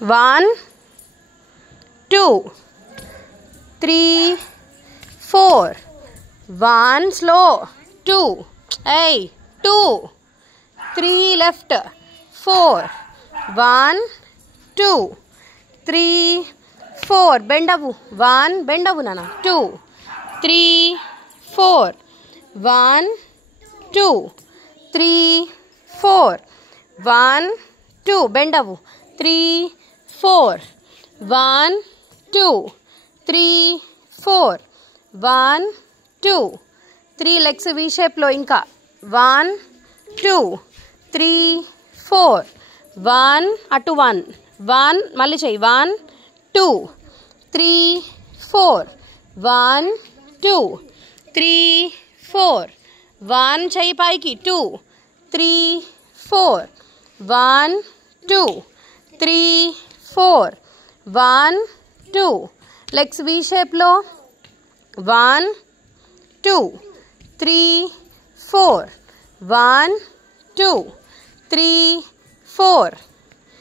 1 2 3 4 1 slow 2 hey 2 3 left 4 1 2 3 4 bend avu 1 bend avu nana 2 3 4 1 2 3 4 1 2 bend avu 3 4 1 2 3 4 1 2 3 legs V shape lo inka 1 2 3 4 1 atu 1 1 malli chey 1 2 3 4 1 2 3 4 1 chey paiki 2 3 4 1 2 3 4 1 2 legs V shape lo 1 2 3 4 1 2 3 4